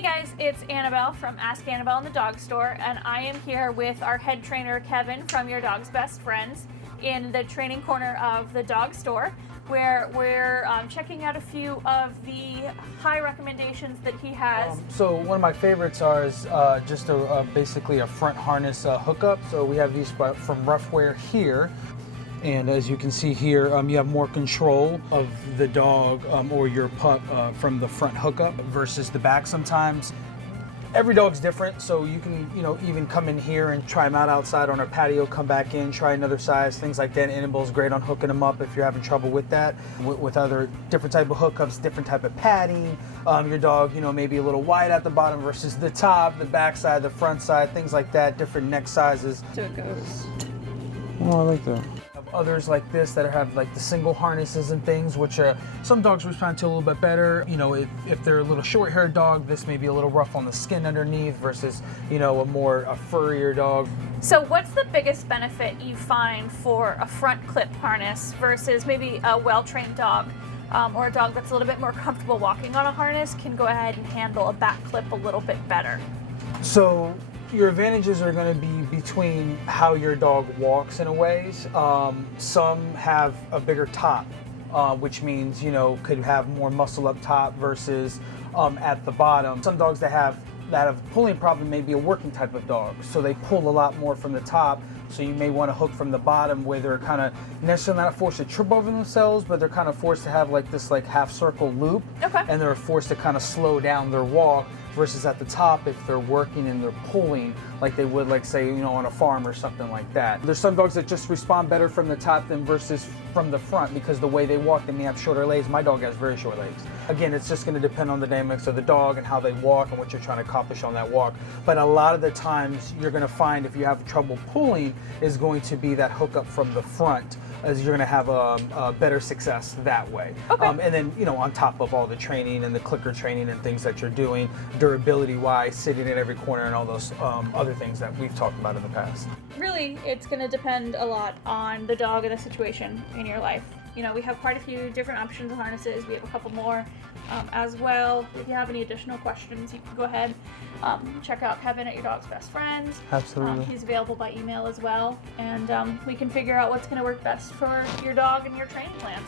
Hey guys, it's Annabelle from Ask Annabelle in the Dog Store, and I am here with our head trainer Kevin from Your Dog's Best Friends in the training corner of the dog store, where we're checking out a few of the high recommendations that he has. So one of my favorites is just basically a front harness hookup. So we have these from Roughwear here. And as you can see here, you have more control of the dog or your pup from the front hookup versus the back sometimes. Every dog's different, so you can, even come in here and try them out outside on our patio, come back in, try another size, things like that. Annabelle's great on hooking them up if you're having trouble with that. With other different type of hookups, different type of padding. Your dog, maybe a little wide at the bottom versus the top, the back side, the front side, things like that, different neck sizes. So it goes. Oh, I like that. Others like this that have like the single harnesses and things, which some dogs respond to a little bit better. If they're a little short-haired dog, this may be a little rough on the skin underneath versus, a furrier dog. So what's the biggest benefit you find for a front clip harness versus maybe a well-trained dog or a dog that's a little bit more comfortable walking on a harness can go ahead and handle a back clip a little bit better? So your advantages are going to be between how your dog walks in a ways. Some have a bigger top, which means, could have more muscle up top versus at the bottom. Some dogs that have a pulling problem may be a working type of dog, so they pull a lot more from the top. So you may want to hook from the bottom where they're kind of necessarily not forced to trip over themselves, but they're kind of forced to have like this half circle loop. Okay. And they're forced to kind of slow down their walk. Versus at the top, if they're working and they're pulling like they would, like say, on a farm or something like that. There's some dogs that just respond better from the top than versus from the front because the way they walk, they may have shorter legs. My dog has very short legs. Again, it's just going to depend on the dynamics of the dog and how they walk and what you're trying to accomplish on that walk. But a lot of the times you're going to find if you have trouble pulling is going to be that hookup from the front, as you're going to have a better success that way. Okay. And then, on top of all the training and the clicker training and things that you're doing, durability-wise, sitting in every corner and all those other things that we've talked about in the past. Really, it's going to depend a lot on the dog and the situation in your life. We have quite a few different options of harnesses. We have a couple more as well. If you have any additional questions, you can go ahead check out Kevin at Your Dog's Best Friends. Absolutely. He's available by email as well, and we can figure out what's going to work best for your dog and your training plans.